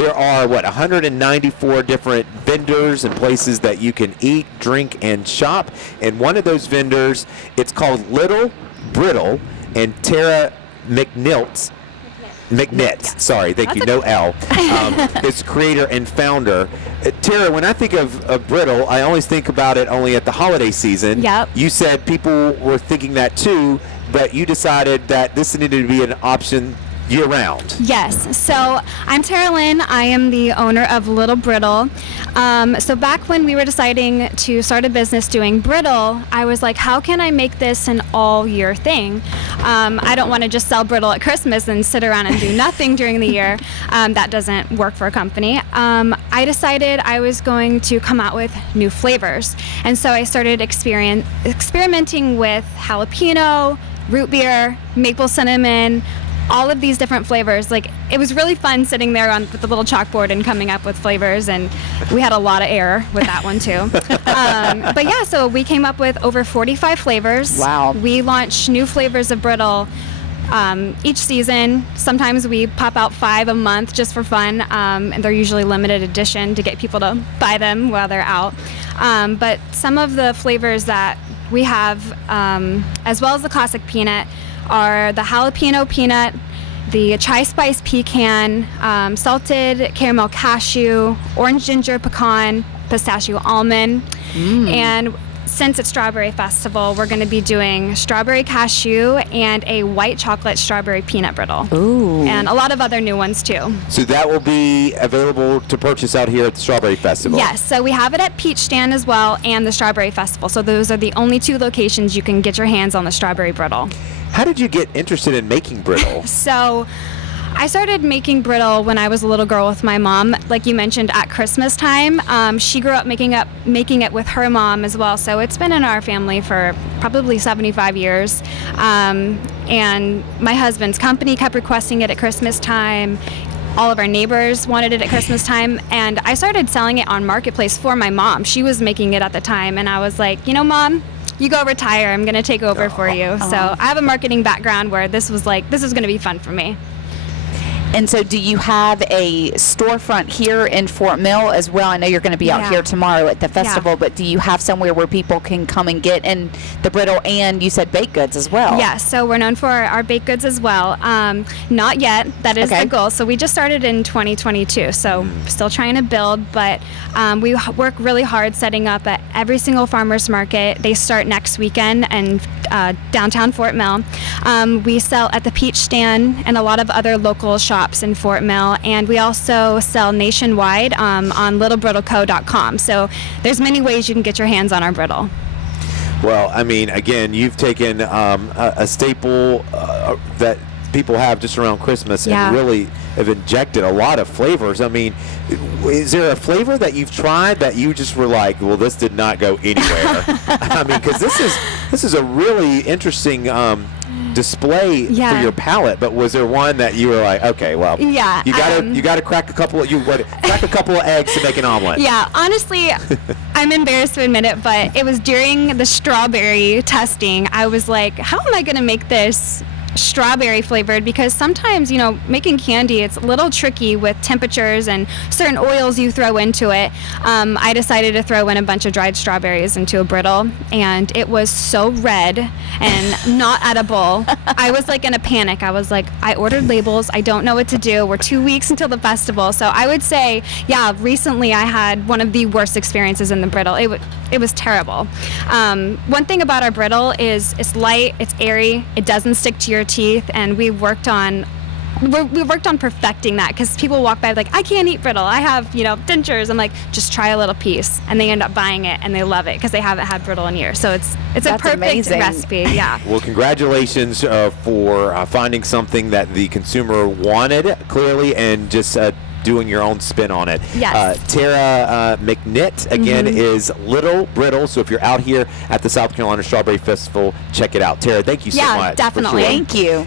There are, 194 different vendors and places that you can eat, drink, and shop. And one of those vendors, it's called Little Brittle, and Tara McNilt, sorry, thank you, no L, is creator and founder. Tara, when I think of brittle, I always think about it only at the holiday season. Yep. You said people were thinking that too, but you decided that this needed to be an option year-round. Yes. So I'm Tara Lynn. I am the owner of Little Brittle. So back when we were deciding to start a business doing brittle, I was like, how can I make this an all-year thing? I don't want to just sell brittle at Christmas and sit around and do nothing during the year. That doesn't work for a company. I decided I was going to come out with new flavors. And so I started experimenting with jalapeno, root beer, maple cinnamon, all of these different flavors. Like, it was really fun sitting there with the little chalkboard and coming up with flavors, and we had a lot of error with that one too. But yeah, so we came up with over 45 flavors. Wow. We launch new flavors of brittle each season. Sometimes we pop out 5 a month just for fun, and they're usually limited edition to get people to buy them while they're out. But some of the flavors that we have, as well as the classic peanut, are the jalapeno peanut, the chai spice pecan, salted caramel cashew, orange ginger pecan, pistachio almond. And since it's Strawberry Festival, we're going to be doing strawberry cashew and a white chocolate strawberry peanut brittle. Ooh. And a lot of other new ones too. So that will be available to purchase out here at the Strawberry Festival. Yes, so we have it at Peach Stand as well and the Strawberry Festival. So those are the only 2 locations you can get your hands on the strawberry brittle. How did you get interested in making brittle? So I started making brittle when I was a little girl with my mom, like you mentioned, at Christmas time. She grew up making it with her mom as well, so it's been in our family for probably 75 years. And my husband's company kept requesting it at Christmas time. All of our neighbors wanted it at Christmas time, and I started selling it on Marketplace for my mom. She was making it at the time, and I was like, Mom, you go retire. I'm going to take over for you. So I have a marketing background where this is going to be fun for me. And so do you have a storefront here in Fort Mill as well? I know you're going to be out here tomorrow at the festival, but do you have somewhere where people can come and get in the brittle, and you said baked goods as well? Yeah, so we're known for our baked goods as well. Not yet. That is the goal. So we just started in 2022, so still trying to build, but we work really hard setting up at every single farmer's market. They start next weekend in downtown Fort Mill. We sell at the Peach Stand and a lot of other local shops in Fort Mill, and we also sell nationwide on littlebrittleco.com. So there's many ways you can get your hands on our brittle. Well, I mean, again, you've taken a staple that people have just around Christmas and really have injected a lot of flavors. I mean, is there a flavor that you've tried that you just were like, well, this did not go anywhere? I mean, because this is a really interesting display for your palate, but was there one that you were like, okay, well, you gotta crack a couple of eggs to make an omelet? Yeah, honestly, I'm embarrassed to admit it, but it was during the strawberry testing. I was like, how am I gonna make this strawberry flavored? Because sometimes, making candy, it's a little tricky with temperatures and certain oils you throw into it. I decided to throw in a bunch of dried strawberries into a brittle, and it was so red and not edible. I was like in a panic. I was like, I ordered labels. I don't know what to do. We're 2 weeks until the festival. So I would say, recently I had one of the worst experiences in the brittle. It was terrible. One thing about our brittle is it's light, it's airy, it doesn't stick to your teeth, and we worked on perfecting that, because people walk by like, I can't eat brittle, I have dentures. I'm like, just try a little piece, and they end up buying it and they love it because they haven't had brittle in years. So it's a perfect recipe. Well, congratulations for finding something that the consumer wanted clearly, and just doing your own spin on it. Yes. Tara McNitt, again, is Little Brittle. So if you're out here at the South Carolina Strawberry Festival, check it out. Tara, thank you so much. Definitely. Thank you.